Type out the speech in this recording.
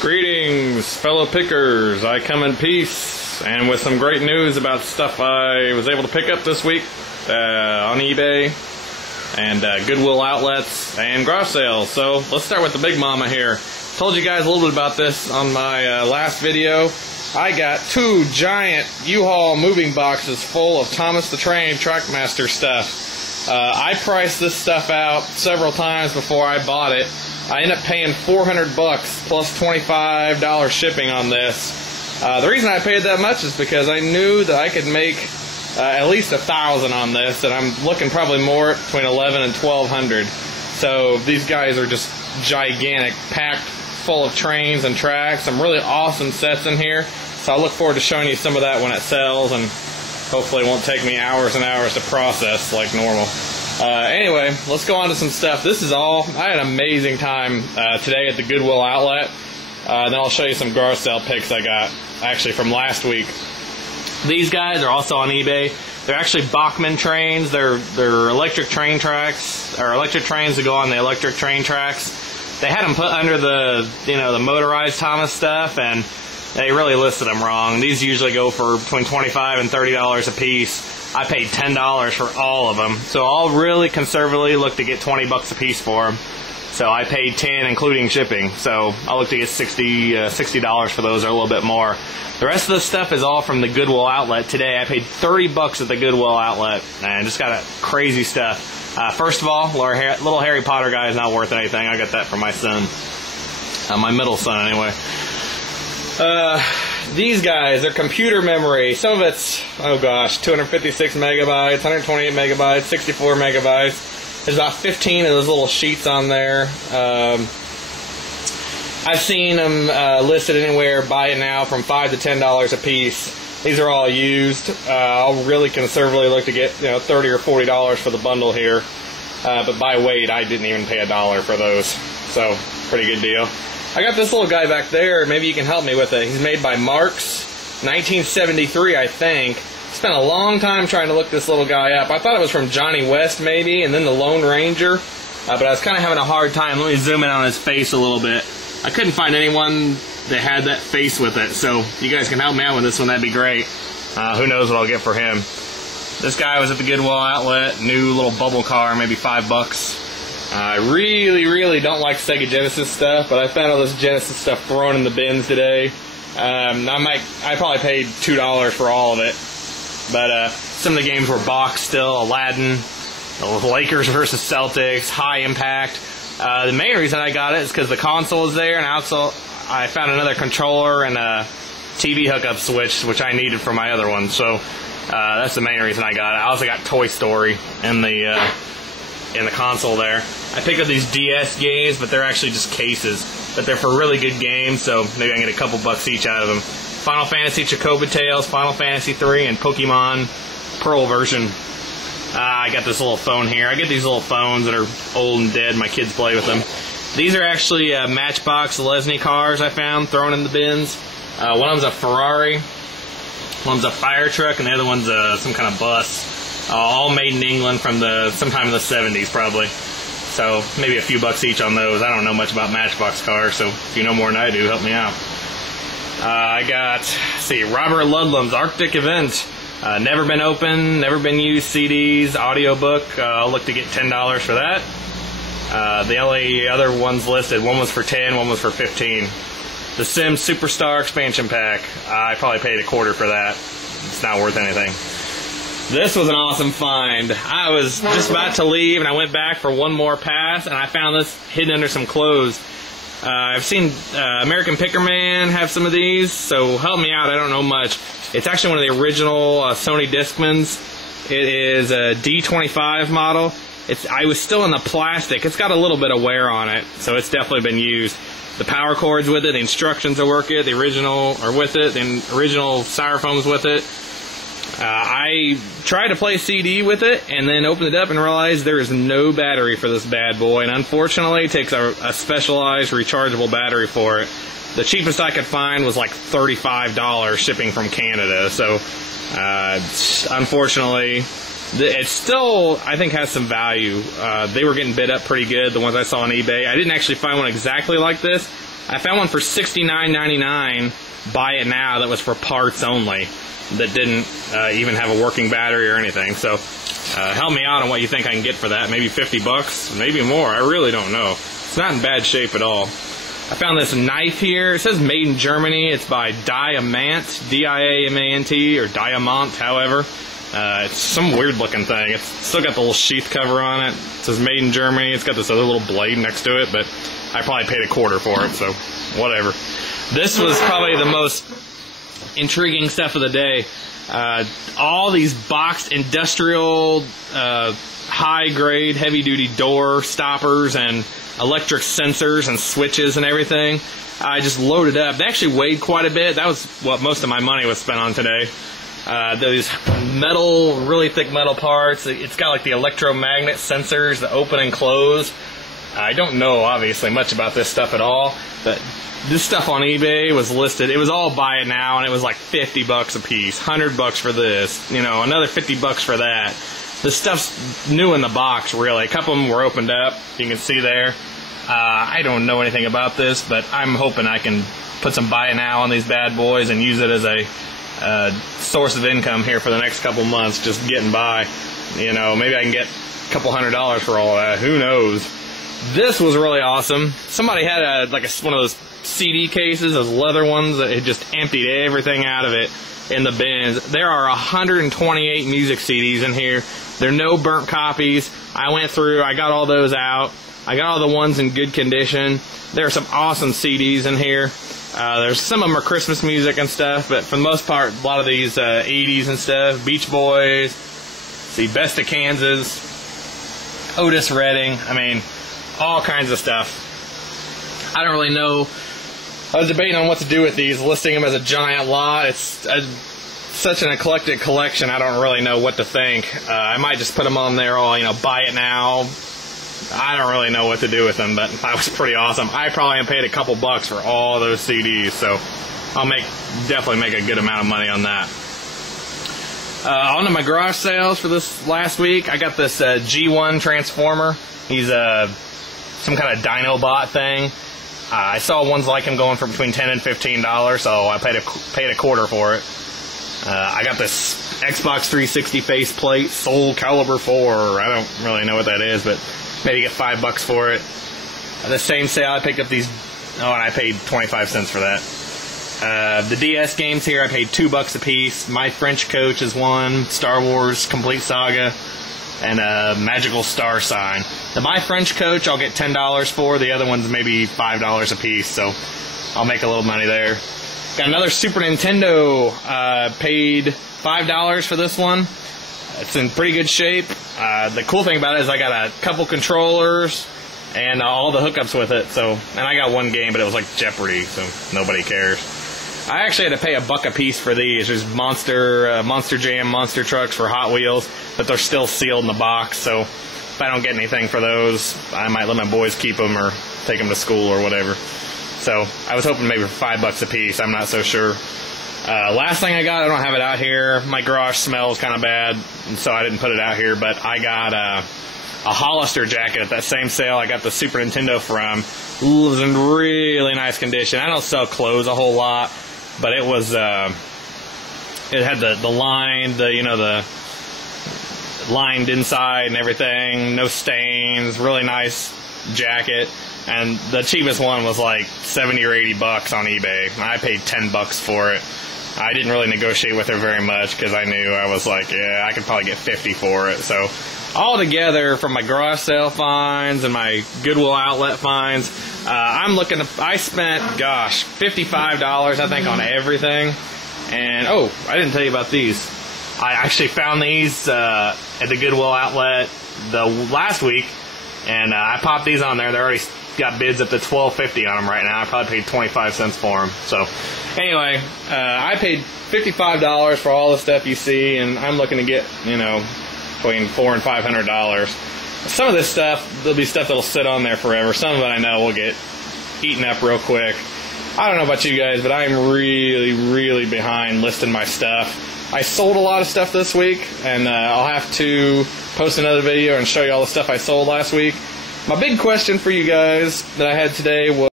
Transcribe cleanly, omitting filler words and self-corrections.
Greetings, fellow pickers. I come in peace and with some great news about stuff I was able to pick up this week on eBay and Goodwill outlets and garage sales. So let's start with the big mama here. Told you guys a little bit about this on my last video. I got two giant U-Haul moving boxes full of Thomas the Train Trackmaster stuff. I priced this stuff out several times before I bought it. I ended up paying $400 plus $25 shipping on this. The reason I paid that much is because I knew that I could make at least $1,000 on this, and I'm looking probably more between $1,100 and $1,200. So these guys are just gigantic, packed full of trains and tracks. Some really awesome sets in here. So I look forward to showing you some of that when it sells, and hopefully it won't take me hours and hours to process like normal. Anyway, let's go on to some stuff. This is all, I had an amazing time today at the Goodwill outlet. Then I'll show you some garage sale picks I got actually from last week. These guys are also on eBay. They're actually Bachmann trains. They're electric train tracks, or electric trains that go on the electric train tracks. They had them put under the, the motorized Thomas stuff, and they really listed them wrong. These usually go for between $25 and $30 a piece. I paid $10 for all of them. So I'll really conservatively look to get $20 a piece for them. So I paid $10 including shipping. So I'll look to get $60 for those, or a little bit more. The rest of the stuff is all from the Goodwill outlet today. I paid $30 at the Goodwill outlet and just got crazy stuff. First of all, little Harry Potter guy is not worth anything. I got that for my son. My middle son anyway. These guys, they're computer memory. Some of it's, oh gosh, 256 megabytes, 128 megabytes, 64 megabytes. There's about 15 of those little sheets on there. I've seen them listed anywhere, buy it now, from $5 to $10 a piece. These are all used. I'll really conservatively look to get $30 or $40 for the bundle here. But by weight, I didn't even pay $1 for those. So, pretty good deal. I got this little guy back there. Maybe you can help me with it. He's made by Marks, 1973, I think. Spent a long time trying to look this little guy up. I thought it was from Johnny West, maybe, and then the Lone Ranger. But I was kind of having a hard time. Let me zoom in on his face a little bit. I couldn't find anyone that had that face with it. So if you guys can help me out with this one, that'd be great. Who knows what I'll get for him. This guy was at the Goodwill outlet. New little bubble car, maybe $5. I really don't like Sega Genesis stuff, but I found all this Genesis stuff thrown in the bins today. I probably paid $2 for all of it. But some of the games were boxed still. Aladdin, the Lakers versus Celtics, High Impact. The main reason I got it is because the console is there, and also I found another controller and a TV hookup switch, which I needed for my other one. So that's the main reason I got it. I also got Toy Story in the console there. I picked up these DS games, but they're actually just cases. But they're for really good games, so maybe I can get a couple bucks each out of them. Final Fantasy Chocobo Tales, Final Fantasy 3, and Pokemon Pearl version. I got this little phone here. I get these little phones that are old and dead. My kids play with them. These are actually Matchbox Lesney cars I found thrown in the bins. One of them's a Ferrari, one's a fire truck, and the other one's some kind of bus. All made in England from sometime in the 70s probably. So maybe a few bucks each on those. I don't know much about Matchbox cars, so if you know more than I do, help me out. I got, Robert Ludlum's Arctic Event. Never been opened, never been used CDs, audiobook. I'll look to get $10 for that. The only other ones listed, one was for $10, one was for $15. The Sims Superstar Expansion Pack. I probably paid $0.25 for that. It's not worth anything. This was an awesome find. I was just about to leave, and I went back for one more pass, and I found this hidden under some clothes. I've seen American Pickerman have some of these, so help me out. I don't know much. It's actually one of the original Sony Discmans. It is a D25 model. I was still in the plastic. It's got a little bit of wear on it, so it's definitely been used. The power cord's with it, the instructions are with it, the original styrofoam's with it. I tried to play CD with it and then opened it up and realized there is no battery for this bad boy, and unfortunately it takes a specialized rechargeable battery for it. The cheapest I could find was like $35 shipping from Canada, so unfortunately it still, I think, has some value. They were getting bid up pretty good, the ones I saw on eBay. I didn't actually find one exactly like this, I found one for $69.99. Buy it now. That was for parts only. That didn't even have a working battery or anything. So help me out on what you think I can get for that. Maybe 50 bucks, maybe more. I really don't know. It's not in bad shape at all. I found this knife here. It says made in Germany. It's by Diamant, D-I-A-M-A-N-T, or Diamant, however. It's some weird looking thing. It's still got the little sheath cover on it. It says made in Germany. It's got this other little blade next to it, but I probably paid $1/4 for it, so whatever. This was probably the most intriguing stuff of the day. All these boxed industrial high-grade heavy-duty door stoppers and electric sensors and switches and everything. I just loaded up. They actually weighed quite a bit. That was what most of my money was spent on today. Those metal, really thick metal parts. It's got like the electromagnet sensors that open and close. I don't know, obviously, much about this stuff at all, but this stuff on eBay was listed. It was all buy it now, and it was like 50 bucks a piece, 100 bucks for this, you know, another 50 bucks for that. The stuff's new in the box, really. A couple of them were opened up, you can see there. I don't know anything about this, but I'm hoping I can put some buy it now on these bad boys and use it as a source of income here for the next couple months, just getting by. You know, maybe I can get a couple $100 for all of that. Who knows? This was really awesome. Somebody had one of those CD cases, those leather ones that had just emptied everything out of it in the bins. There are 128 music CDs in here. There are no burnt copies. I went through, I got all those out. I got all the ones in good condition. There are some awesome CDs in here. There's some of them are Christmas music and stuff, but for the most part, a lot of these 80s and stuff. Beach Boys, see, Best of Kansas, Otis Redding. I mean, all kinds of stuff. I don't really know. I was debating on what to do with these, listing them as a giant lot. It's such an eclectic collection, I don't really know what to think. I might just put them on there all, you know, buy it now. I don't really know what to do with them, but that was pretty awesome. I probably paid a couple bucks for all those CDs, so I'll definitely make a good amount of money on that. On to my garage sales for this last week. I got this G1 transformer. He's some kind of Dinobot thing. I saw ones like him going for between $10 and $15, so I paid $1/4 for it. I got this Xbox 360 faceplate, Soul Calibur 4. I don't really know what that is, but maybe get $5 for it. The same sale, I picked up these. Oh, and I paid 25 cents for that. The DS games here, I paid $2 a piece. My French Coach is one. Star Wars Complete Saga. And a Magical Star Sign. The My French Coach I'll get $10 for. The other one's maybe $5 a piece, so I'll make a little money there. Got another Super Nintendo. Paid $5 for this one. It's in pretty good shape. The cool thing about it is I got a couple controllers and all the hookups with it. And I got one game, but it was like Jeopardy, so nobody cares. I actually had to pay $1 a piece for these. There's Monster Jam monster trucks for Hot Wheels, but they're still sealed in the box. So if I don't get anything for those, I might let my boys keep them or take them to school or whatever. So I was hoping maybe for $5 a piece. I'm not so sure. Last thing I got, I don't have it out here. My garage smells kind of bad, and so I didn't put it out here. But I got a Hollister jacket at that same sale I got the Super Nintendo from. It was in really nice condition. I don't sell clothes a whole lot, but it was. It had the line, the lined inside and everything. No stains. Really nice jacket. And the cheapest one was like $70 or $80 on eBay. I paid $10 for it. I didn't really negotiate with her very much because I knew I was like, yeah, I could probably get $50 for it. So all together, from my garage sale finds and my Goodwill outlet finds, I spent, $55 I think on everything. And oh, I didn't tell you about these. I actually found these at the Goodwill outlet the last week, and I popped these on there. They already got bids up to $12.50 on them right now. I probably paid 25 cents for them. So anyway, I paid $55 for all the stuff you see, and I'm looking to get, between $400 and $500. Some of this stuff, there'll be stuff that'll sit on there forever. Some of it I know will get eaten up real quick. I don't know about you guys, but I'm really, really behind listing my stuff. I sold a lot of stuff this week, and I'll have to post another video and show you all the stuff I sold last week. My big question for you guys that I had today was,